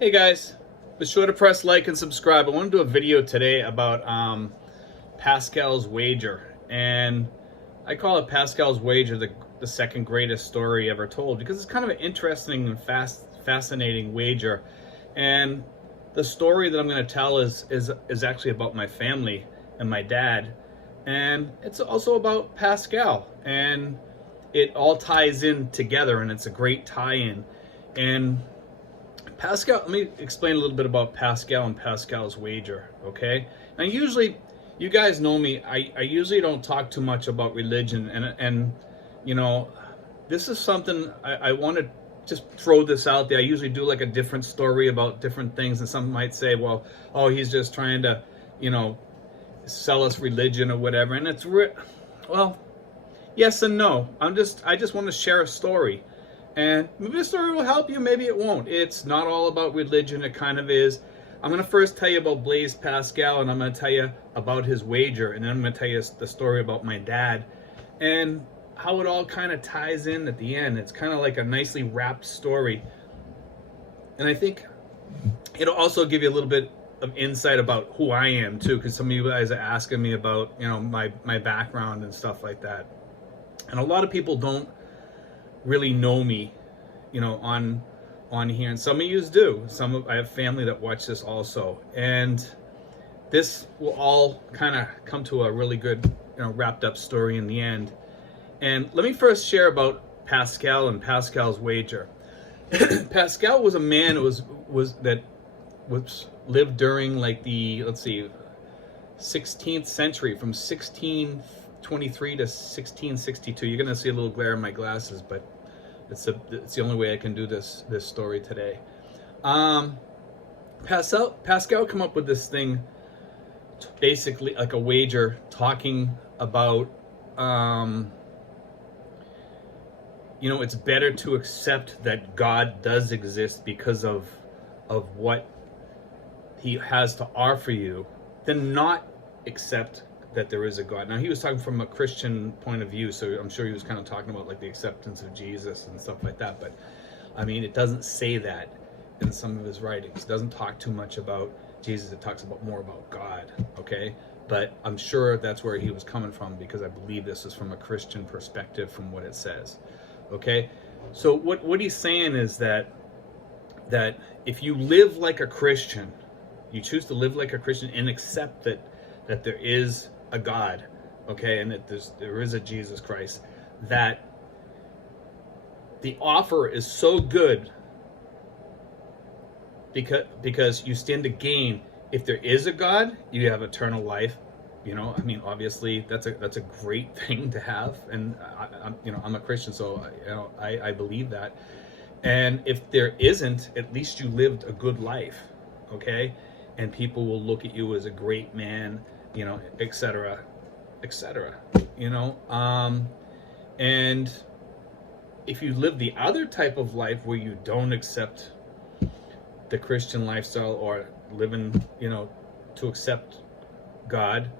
Hey guys, be sure to press like and subscribe. I want to do a video today about Pascal's Wager, and I call it Pascal's Wager the second greatest story ever told because it's kind of an interesting and fascinating wager. And the story that I'm going to tell is actually about my family and my dad, and it's also about Pascal, and it all ties in together, and it's a great tie-in. And Pascal, let me explain a little bit about Pascal and Pascal's Wager, okay? Now, usually, you guys know me, I usually don't talk too much about religion, and you know, this is something I want to just throw this out there. I usually do like a different story about different things, and some might say, well, oh, he's just trying to, sell us religion or whatever, and it's, well, yes and no. I just want to share a story. And maybe the story will help you, maybe it won't. It's not all about religion, it kind of is. I'm going to first tell you about Blaise Pascal, and I'm going to tell you about his wager, and then I'm going to tell you the story about my dad, and how it all kind of ties in at the end. It's kind of like a nicely wrapped story. And I think it'll also give you a little bit of insight about who I am, too, because some of you guys are asking me about, my background and stuff like that. And a lot of people don't really know me, on here, and some of you do. I have family that watch this also, and this will all kind of come to a really good, wrapped up story in the end. And let me first share about Pascal and Pascal's Wager. Pascal was a man who was lived during like the 16th century, from 1623 to 1662. You're gonna see a little glare in my glasses, but it's the only way I can do this story today. Pascal come up with this thing, basically like a wager, talking about it's better to accept that God does exist because of what he has to offer you than not accept that there is a God. Now, he was talking from a Christian point of view, so I'm sure he was kind of talking about like the acceptance of Jesus and stuff like that, but I mean, it doesn't say that in some of his writings. It doesn't talk too much about Jesus. It talks more about God, okay? But I'm sure that's where he was coming from, because I believe this is from a Christian perspective from what it says, okay? So what he's saying is that if you live like a Christian, you choose to live like a Christian and accept that there is a God, okay, and that there is a Jesus Christ, that the offer is so good because you stand to gain. If there is a God, you have eternal life. I mean, obviously that's a great thing to have, and I'm a Christian, so I believe that. And if there isn't, at least you lived a good life, okay, and people will look at you as a great man, etc., etc. And if you live the other type of life where you don't accept the Christian lifestyle, or living, to accept God,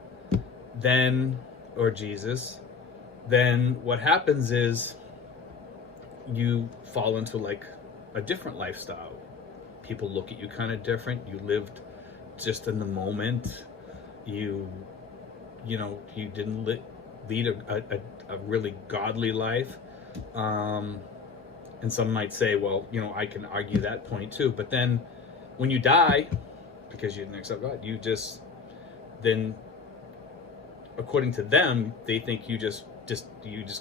then, or Jesus, then what happens is you fall into like a different lifestyle. People look at you kind of different. You lived just in the moment. You didn't lead a really godly life. And some might say, well, I can argue that point too. But then when you die, because you didn't accept God, you just then, according to them, they think you just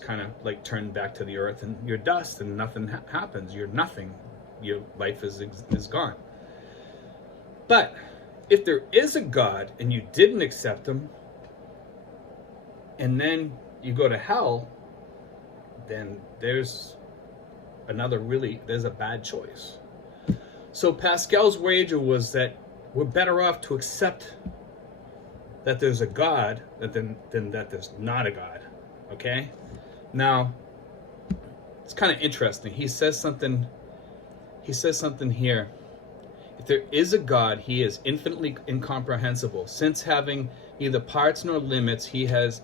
kind of like turn back to the earth and you're dust and nothing happens. You're nothing. Your life is gone. But if there is a God and you didn't accept him, and then you go to hell, then there's a bad choice. So Pascal's wager was that we're better off to accept that there's a God than that there's not a God, okay? Now, it's kind of interesting. He says something here. If there is a God, he is infinitely incomprehensible. Since having neither parts nor limits, he has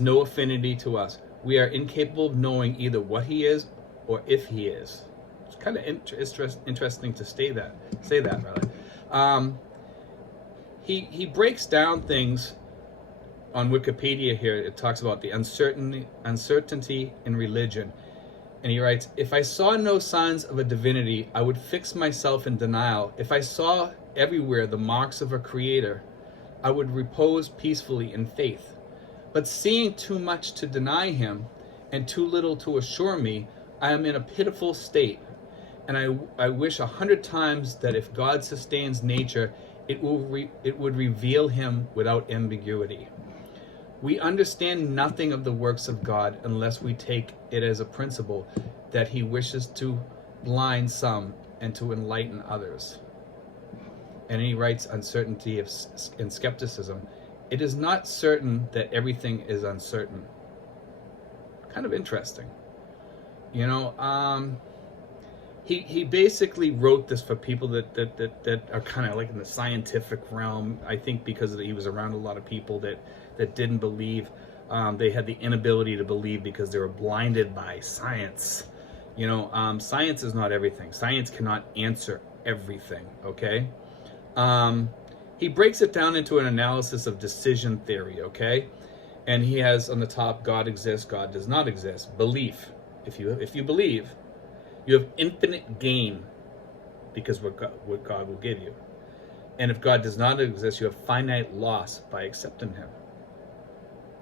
no affinity to us. We are incapable of knowing either what he is or if he is. It's kind of interesting to say that rather. He breaks down things on Wikipedia here. It talks about the uncertainty in religion. And he writes, if I saw no signs of a divinity, I would fix myself in denial. If I saw everywhere the marks of a creator, I would repose peacefully in faith. But seeing too much to deny him and too little to assure me, I am in a pitiful state. And I wish 100 times that if God sustains nature, it would reveal him without ambiguity. We understand nothing of the works of God unless we take it as a principle that he wishes to blind some and to enlighten others. And he writes uncertainty and skepticism. It is not certain that everything is uncertain. Kind of interesting. You know, he basically wrote this for people that are kind of like in the scientific realm. I think because he was around a lot of people that didn't believe. They had the inability to believe because they were blinded by science. You know, science is not everything. Science cannot answer everything, okay? He breaks it down into an analysis of decision theory, okay? And he has on the top, God exists, God does not exist. Belief. If you believe, you have infinite gain because what God will give you. And if God does not exist, you have finite loss by accepting him.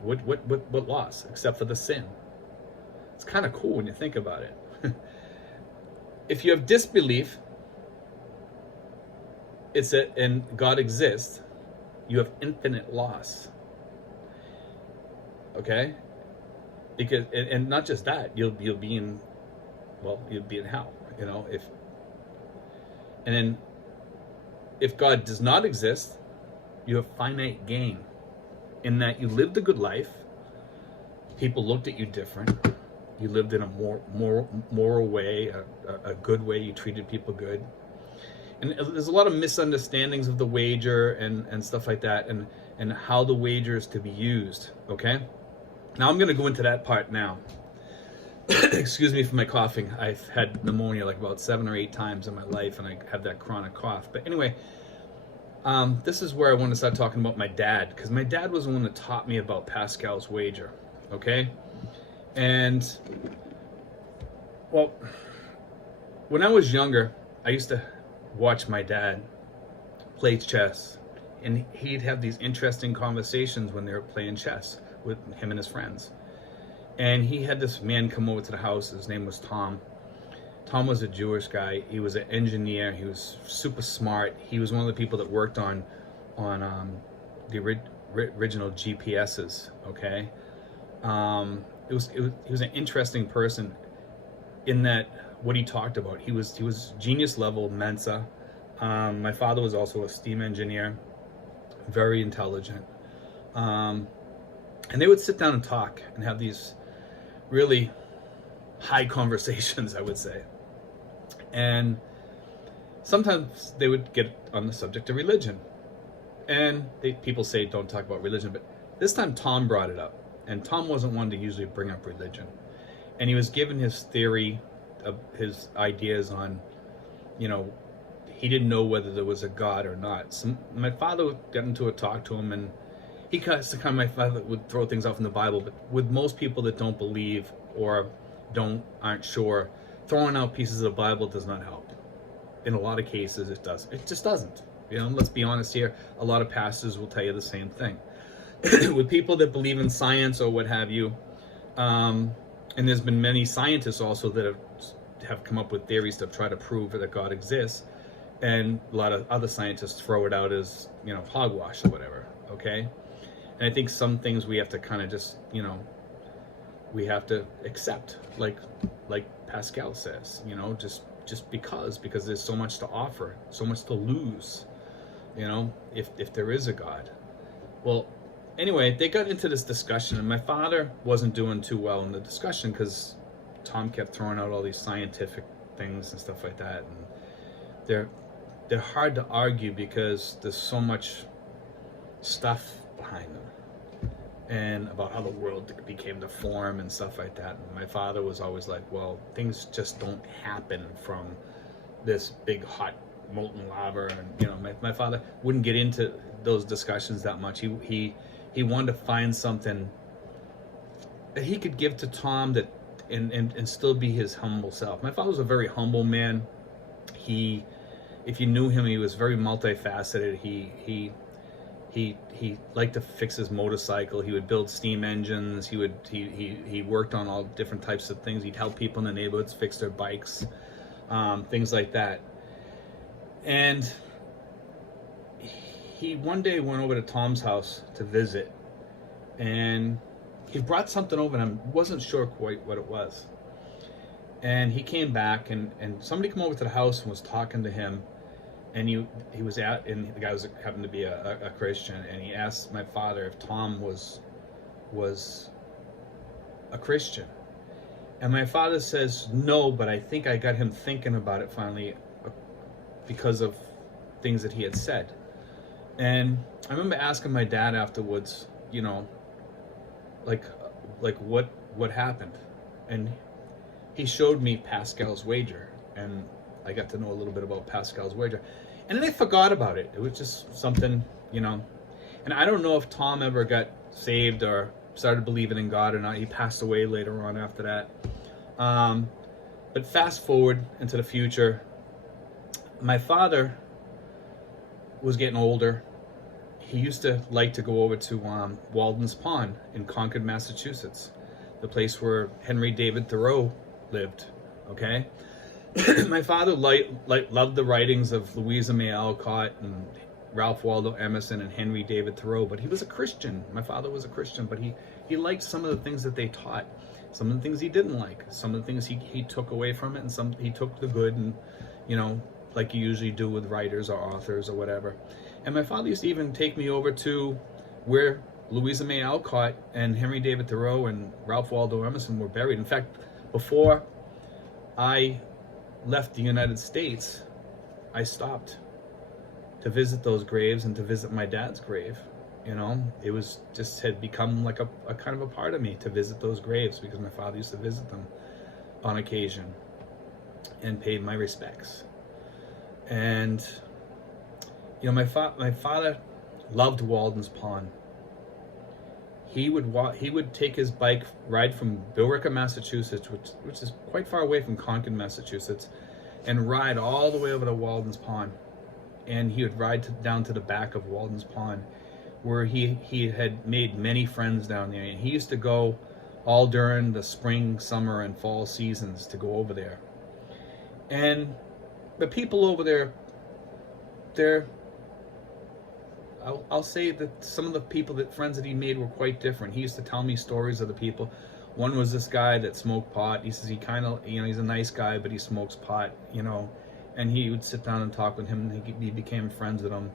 What loss? Except for the sin. It's kind of cool when you think about it. If you have disbelief, and God exists, you have infinite loss. Okay? Because and not just that, you'll be in hell, you know, and then if God does not exist, you have finite gain in that you lived a good life, people looked at you different, you lived in a more moral way, a good way, you treated people good. And there's a lot of misunderstandings of the wager and stuff like that, and how the wager is to be used, okay? Now I'm going to go into that part now. Excuse me for my coughing. I've had pneumonia like about 7 or 8 times in my life, and I have that chronic cough. But anyway, this is where I want to start talking about my dad, because my dad was the one that taught me about Pascal's Wager, okay? And, well, when I was younger, I used to watch my dad play chess, and he'd have these interesting conversations when they were playing chess with him and his friends. And he had this man come over to the house. His name was Tom. Tom was a Jewish guy. He was an engineer. He was super smart. He was one of the people that worked on the original GPSs. Okay, he was an interesting person in that what he talked about. He was genius level Mensa. My father was also a steam engineer, very intelligent. And they would sit down and talk and have these really high conversations, I would say. And sometimes they would get on the subject of religion. And people say don't talk about religion, but this time Tom brought it up. And Tom wasn't one to usually bring up religion. And he was given his theory, of his ideas on, you know, he didn't know whether there was a God or not. So my father would get into a talk to him, and he my father would throw things out from the Bible, but with most people that don't believe or aren't sure, throwing out pieces of the Bible does not help. In a lot of cases, it just doesn't. You know, let's be honest here. A lot of pastors will tell you the same thing. With people that believe in science or what have you, and there's been many scientists also that have come up with theories to try to prove that God exists, and a lot of other scientists throw it out as, you know, hogwash or whatever. Okay. And I think some things we have to kind of just, you know, we have to accept, like Pascal says, you know, just because there's so much to offer, so much to lose, you know, if there is a God. Well, anyway, they got into this discussion, and my father wasn't doing too well in the discussion because Tom kept throwing out all these scientific things and stuff like that, and they're hard to argue because there's so much stuff behind them. and about how the world became the form and stuff like that. And my father was always like, well, things just don't happen from this big hot molten lava. And you know, my father wouldn't get into those discussions that much. He wanted to find something that he could give to Tom that and still be his humble self. My father was a very humble man. If you knew him, he was very multifaceted. He liked to fix his motorcycle. He would build steam engines. He worked on all different types of things. He'd help people in the neighborhoods fix their bikes, things like that. And he one day went over to Tom's house to visit, and he brought something over, and I wasn't sure quite what it was. And he came back, and somebody came over to the house and was talking to him, and he was at, and the guy happened to be a Christian, and he asked my father if Tom was a Christian. And my father says, no, but I think I got him thinking about it finally because of things that he had said. And I remember asking my dad afterwards, you know, like what happened? And he showed me Pascal's Wager, and I got to know a little bit about Pascal's Wager. And then I forgot about it. It was just something, you know. And I don't know if Tom ever got saved or started believing in God or not. He passed away later on after that. But fast forward into the future, my father was getting older. He used to like to go over to Walden's Pond in Concord, Massachusetts, the place where Henry David Thoreau lived, okay? My father loved the writings of Louisa May Alcott and Ralph Waldo Emerson and Henry David Thoreau, but he was a Christian. My father was a Christian, but he liked some of the things that they taught, some of the things he didn't like, some of the things he took away from it, and some he took the good, and, you know, like you usually do with writers or authors or whatever. And my father used to even take me over to where Louisa May Alcott and Henry David Thoreau and Ralph Waldo Emerson were buried. In fact, before I left the United States, I stopped to visit those graves and to visit my dad's grave. You know, it was just had become like a kind of a part of me to visit those graves, because my father used to visit them on occasion and paid my respects. And you know, my father loved Walden's Pond. He would take his bike ride from Billerica, Massachusetts, which is quite far away from Concord, Massachusetts, and ride all the way over to Walden's Pond. And he would ride down to the back of Walden's Pond, where he had made many friends down there. And he used to go all during the spring, summer, and fall seasons to go over there. And the people over there, I'll say that some of the friends that he made were quite different. He used to tell me stories of the people. One was this guy that smoked pot. He says he kind of, you know, he's a nice guy, but he smokes pot, you know. And he would sit down and talk with him, and he became friends with him.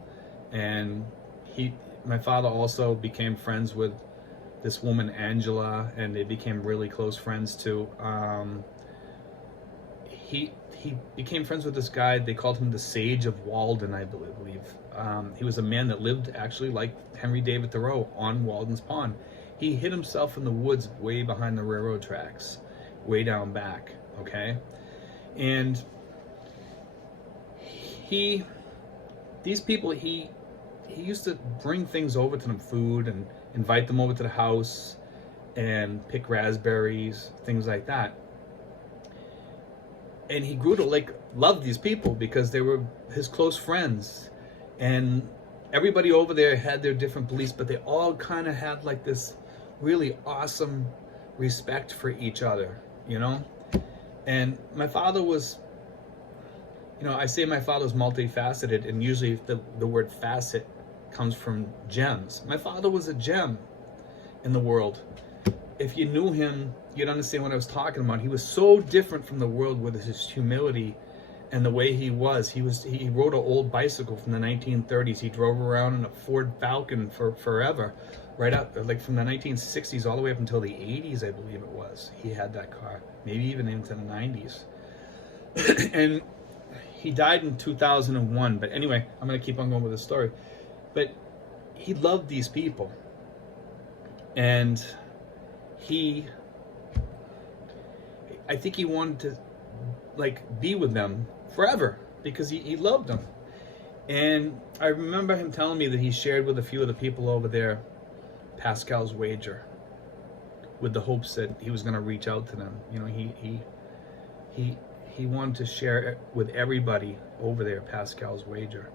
And my father also became friends with this woman, Angela, and they became really close friends too. He became friends with this guy. They called him the Sage of Walden, I believe. He was a man that lived actually like Henry David Thoreau on Walden's Pond. He hid himself in the woods way behind the railroad tracks, way down back, okay? And these people, he used to bring things over to them, food, and invite them over to the house and pick raspberries, things like that. And he grew to love these people because they were his close friends. And everybody over there had their different beliefs, but they all kind of had like this really awesome respect for each other, you know? And my father was, you know, I say my father's multifaceted, and usually the word facet comes from gems. My father was a gem in the world. If you knew him, you'd understand what I was talking about. He was so different from the world with his humility and the way he was. He rode an old bicycle from the 1930s. He drove around in a Ford Falcon for forever, right up, like from the 1960s all the way up until the 80s, I believe it was. He had that car, maybe even into the 90s. And he died in 2001. But anyway, I'm going to keep on going with the story. But he loved these people. And I think he wanted to like be with them forever because he loved them. And I remember him telling me that he shared with a few of the people over there Pascal's Wager, with the hopes that he was going to reach out to them. You know, he wanted to share it with everybody over there, Pascal's Wager.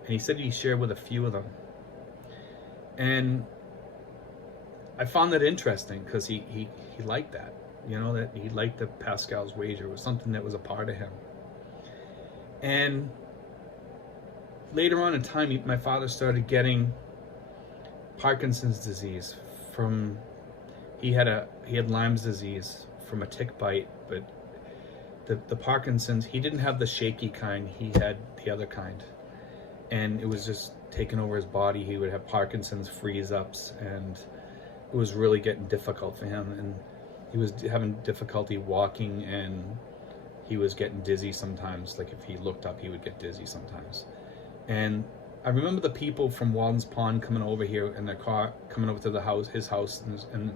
And he said he shared with a few of them. And I found that interesting because he liked that. You know, that he liked the Pascal's Wager. It was something that was a part of him. And later on in time, my father started getting Parkinson's disease from, he had Lyme's disease from a tick bite, but the Parkinson's, he didn't have the shaky kind, he had the other kind. And it was just taking over his body. He would have Parkinson's freeze-ups, and it was really getting difficult for him. And he was having difficulty walking, and he was getting dizzy sometimes. Like if he looked up, he would get dizzy sometimes. And I remember the people from Walden's Pond coming over here in their car, coming over to the house, his house, and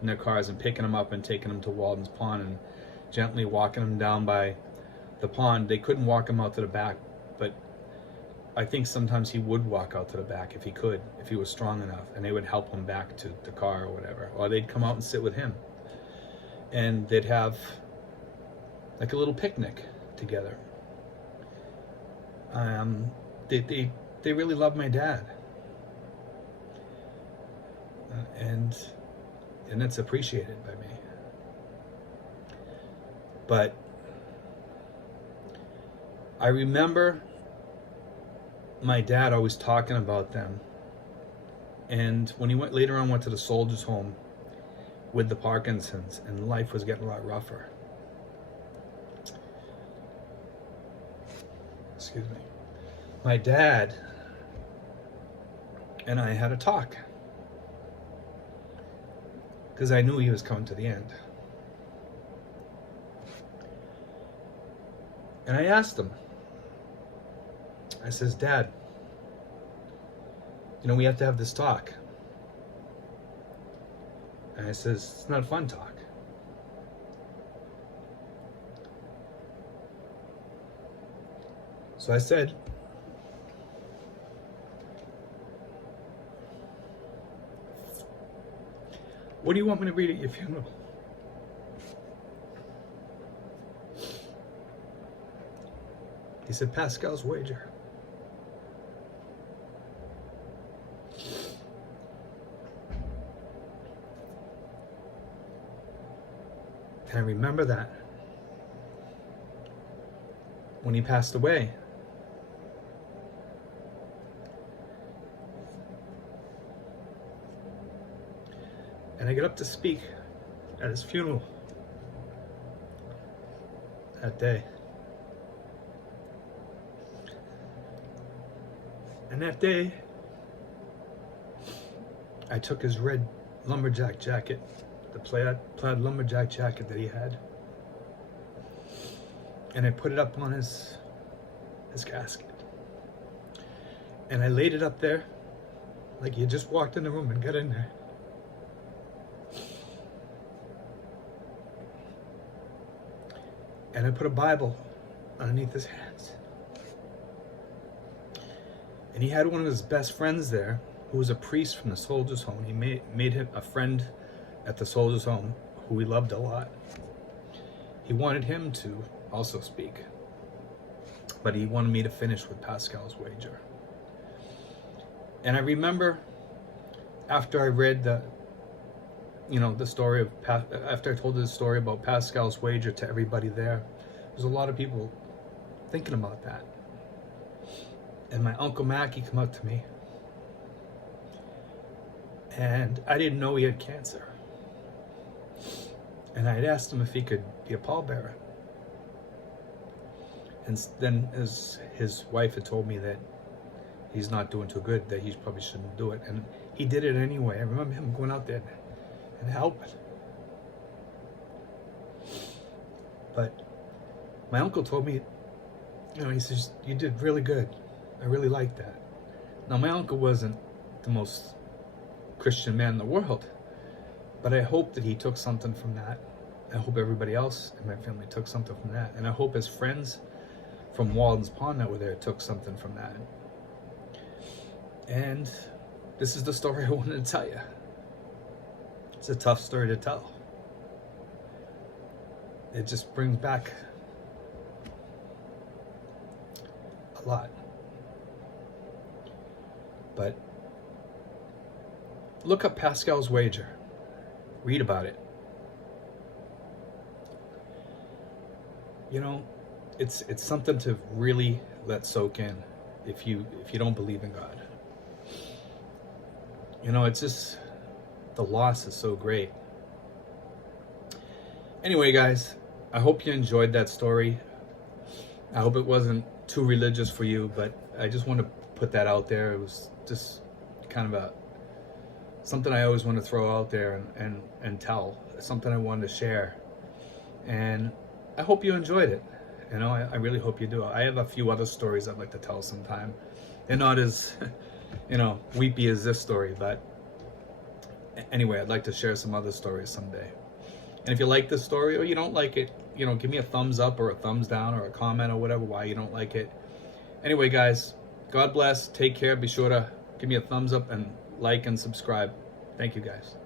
in their cars, and picking him up and taking him to Walden's Pond and gently walking him down by the pond. They couldn't walk him out to the back, but I think sometimes he would walk out to the back if he could, if he was strong enough, and they would help him back to the car or whatever. Or they'd come out and sit with him, and they'd have like a little picnic together. They really loved my dad, and that's appreciated by me. But I remember my dad always talking about them. And when he later on went to the soldiers' home with the Parkinson's, and life was getting a lot rougher. Excuse me. My dad and I had a talk, because I knew he was coming to the end. And I asked him, I says, Dad, you know, we have to have this talk. And I says, it's not a fun talk. So I said, what do you want me to read at your funeral? He said, Pascal's Wager. And I remember that when he passed away, and I got up to speak at his funeral that day. And that day, I took his red lumberjack jacket, the plaid lumberjack jacket that he had, and I put it up on his casket. And I laid it up there like you just walked in the room and got in there. And I put a Bible underneath his hands. And he had one of his best friends there, who was a priest from the soldiers' home. He made him a friend at the soldiers' home, who he loved a lot. He wanted him to also speak, but he wanted me to finish with Pascal's Wager. And I remember after I read the story of, after I told the story about Pascal's Wager to everybody there was a lot of people thinking about that. And my Uncle Mackie come up to me, and I didn't know he had cancer. And I had asked him if he could be a pallbearer. And then his wife had told me that he's not doing too good, that he probably shouldn't do it. And he did it anyway. I remember him going out there and helping. But my uncle told me, he says, you did really good. I really liked that. Now, my uncle wasn't the most Christian man in the world, But I hope that he took something from that. I hope everybody else in my family took something from that. And I hope his friends from Walden's Pond that were there took something from that. And this is the story I wanted to tell you. It's a tough story to tell. It just brings back a lot. But look up Pascal's Wager. Read about it. You know, it's something to really let soak in if you don't believe in God. You know, it's just, the loss is so great. Anyway, guys, I hope you enjoyed that story. I hope it wasn't too religious for you, but I just want to put that out there. It was just kind of something I always want to throw out there and tell. Something I wanted to share. And I hope you enjoyed it. You know, I really hope you do. I have a few other stories I'd like to tell sometime. They're not as, you know, weepy as this story, but anyway, I'd like to share some other stories someday. And if you like this story or you don't like it, you know, give me a thumbs up or a thumbs down or a comment or whatever why you don't like it. Anyway, guys, God bless. Take care. Be sure to give me a thumbs up and like and subscribe. Thank you, guys.